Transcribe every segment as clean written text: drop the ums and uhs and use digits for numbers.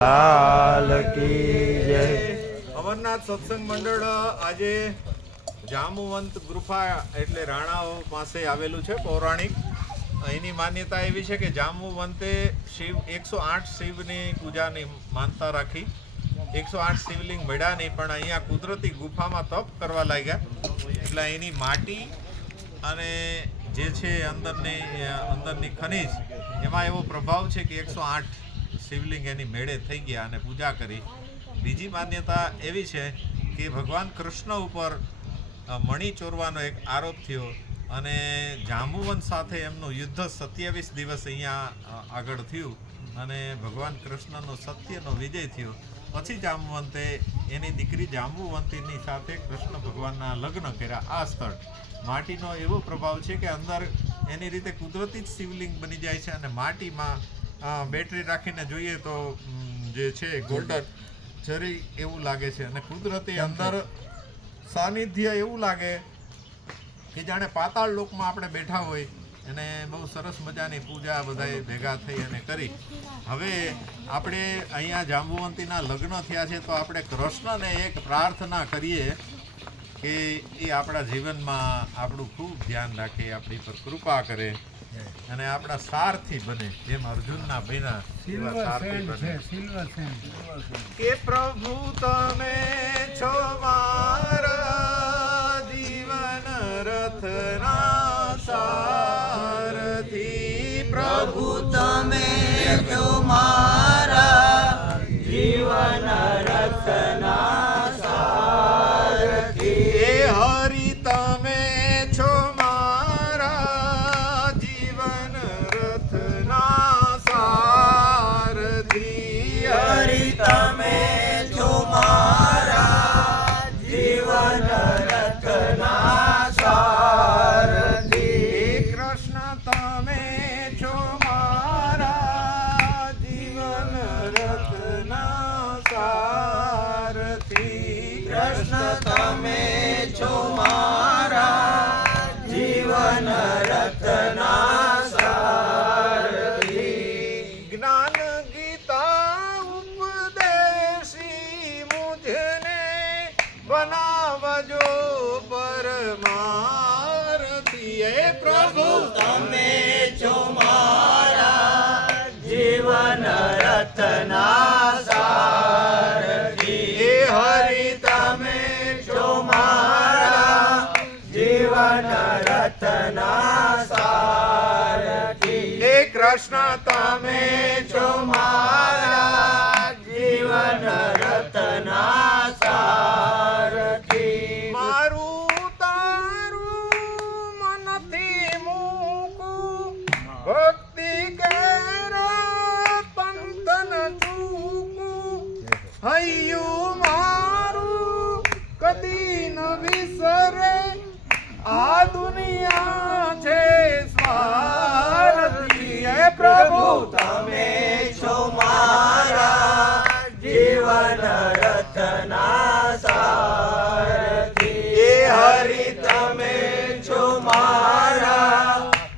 લાલ કી જય। અમરનાથ સત્સંગ મંડળ આજે જાંબુવંત ગુફા એટલે રાણાઓ પાસે આવેલું છે પૌરાણિક। અહીંની માન્યતા એવી છે કે જાંબુવંતે શિવ 108 શિવની પૂજાની માનતા રાખી। 108 શિવલિંગ મળ્યા નહીં, પણ અહીંયા કુદરતી ગુફામાં તપ કરવા લાગ્યા, એટલે અહીંની માટી અને જે છે અંદરની ખનિજ એમાં એવો પ્રભાવ છે કે 108 શિવલિંગ એની મેળે થઈ ગયા અને પૂજા કરી। બીજી માન્યતા એવી છે કે ભગવાન કૃષ્ણ ઉપર મણી ચોરવાનો એક આરોપ થયો અને જાંબુવંત સાથે એમનું યુદ્ધ 27 દિવસ અહીંયા આગળ થયું અને ભગવાન કૃષ્ણનો સત્યનો વિજય થયો। પછી જાંબુવંતે એની દીકરી જાંબુવંતીની સાથે કૃષ્ણ ભગવાનના લગ્ન કર્યા। આ સ્થળ માટીનો એવો પ્રભાવ છે કે અંદર એની રીતે કુદરતી જ શિવલિંગ બની જાય છે અને માટીમાં બેટરી રાખીને જોઈએ તો જે છે ગોલ્ડન જરી એવું લાગે છે અને કુદરતી અંદર સાનિધ્ય એવું લાગે કે જાણે પાતાળ લોકમાં આપણે બેઠા હોય। અને બહુ સરસ મજાની પૂજા બધાએ ભેગા થઈ અને કરી। હવે આપણે અહીંયા જાંબુવંતીના લગ્ન થયા છે તો આપણે કૃષ્ણને એક પ્રાર્થના કરીએ કે એ આપણા જીવનમાં આપણું ખૂબ ધ્યાન રાખે, આપણી પર કૃપા કરે અને આપણા સારથી બને, જેમ અર્જુનના બન્યા એવા સારથી બને। કે પ્રભુ તમે છો મારા જીવન રથના સારથી। પ્રભુ તમે છો મારા જીવન રથના સારથી। હે હરિ તમે છો મારા જીવન રથના સારથી। હરિ તમે છો મારા જીવન રથના સારથી। હે કૃષ્ણ તમે છો મારા જીવન રથના સારથી। કૃષ્ણ તમે છો મારા જીવન રથના સારથી। જ્ઞાન ગીતા ઉપદેશી મુझने બનાવજો પરમારથી। હે પ્રભુ તમે છો મારા જીવન રથના સારથી। હે હરિ તમે છો મારા જીવન રથના સારથી। હે કૃષ્ણ તમે છો મારા જીવન રથના સારથી। મારું તારું મનથી મૂકું, ભક્તિ કેરા પંથન ચૂકું, હૈયું મારું કદી ન વિસરે, આ દુનિયા છે સ્વાર્થી। હે પ્રભુ તમે છો મારા જીવન રથના સારથી। હે હરિ તમે છો મારા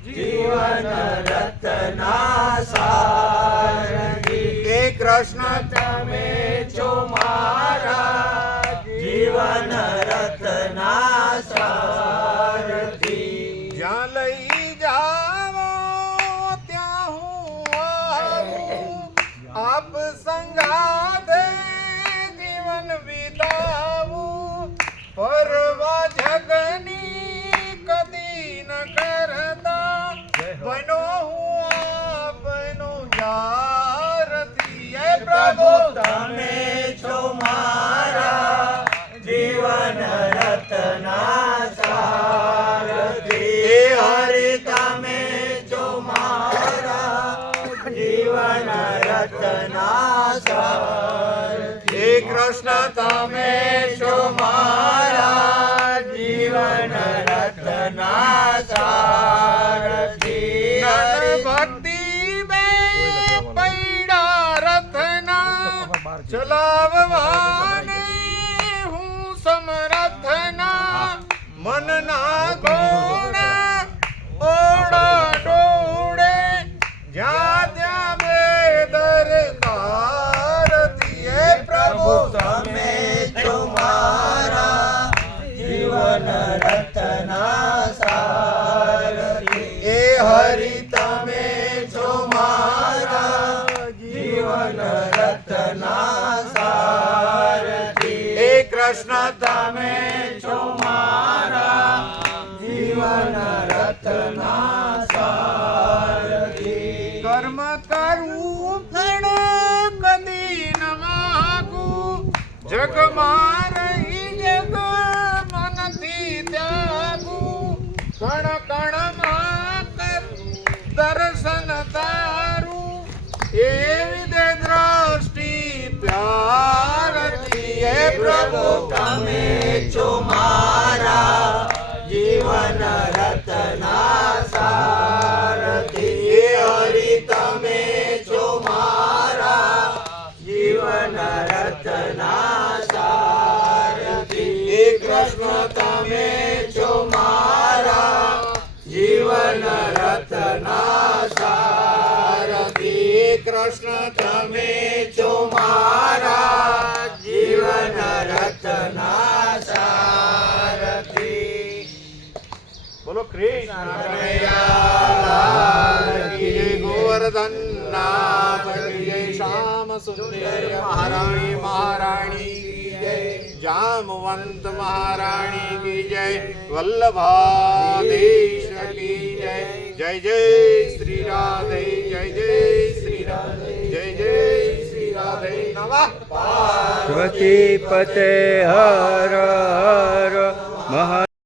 જીવન રથના સારથી। હે કૃષ્ણ તમે છો મારા જીવન રથના સારથી। જ્યાં લઈ જાવો ત્યાં હું આવું, આપ સંગાથે જીવન વિતાવું, પરવા જગની કદી ન કરતા, બનો હું આપનો જારથી। હે પ્રભુ તમે છો મારા જીવન રથના સારથી। હે હરિ તમે છો મારા જીવન રથના સારથી। હે કૃષ્ણ તમે છો મારા જીવન રથના સારથી। નર ભક્તિ બે પૈડા રથના, ચલાવવાને હું સમરથના, મનના ઘોડા ઓડા ડોળે, જ્યાં ત્યાં બે દરકાર રથના સારથી હે કૃષ્ણ તમે છો મારા જીવન રથના સારથી કર્મ કરું ફળ કદી ન માગું જગમાં રહી જગ મનથી ત્યાગું કણ કણમાં કર દર્શન તારું એવી દે દ્રષ્ટિ પ્યારથી હે પ્રભુ તમે છો મારા જીવન રથના સારથી હે હરિ તમે છો મારા જીવન રથના સારથી હે કૃષ્ણ તમે છો મારા જીવન રથના સારથી હે કૃષ્ણ તમે છો મારા જીવન રથના સારથી બોલો કૃષ્ણ કનૈયાલાલ કી જય. ગોવર્ધન નાથ કી જય શ્યામ સુંદર મહારાણી મહારાણી કી જય જામવંત મહારાણી કી જય વલ્લભાધીશ કી જય જય જય શ્રી રાધે જય જય શ્રી રાધે જય જય શ્રી રાધે નમઃ પતે હર હર મહા